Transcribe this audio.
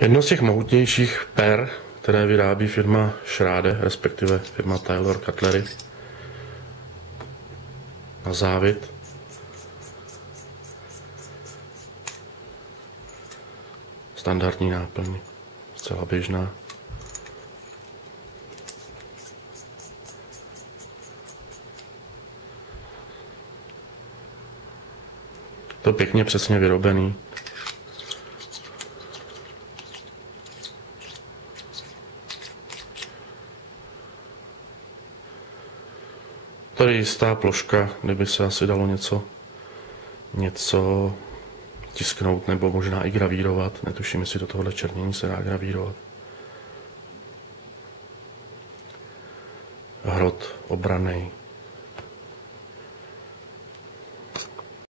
Jedno z těch mohutnějších per, které vyrábí firma Schrade, respektive firma Taylor Cutlery, na závit. Standardní náplň, zcela běžná. To pěkně přesně vyrobený. Tady je jistá ploška, kdyby se asi dalo něco tisknout nebo možná i gravírovat. Netuším, jestli do tohohle černění se dá gravírovat. Hrot obranný.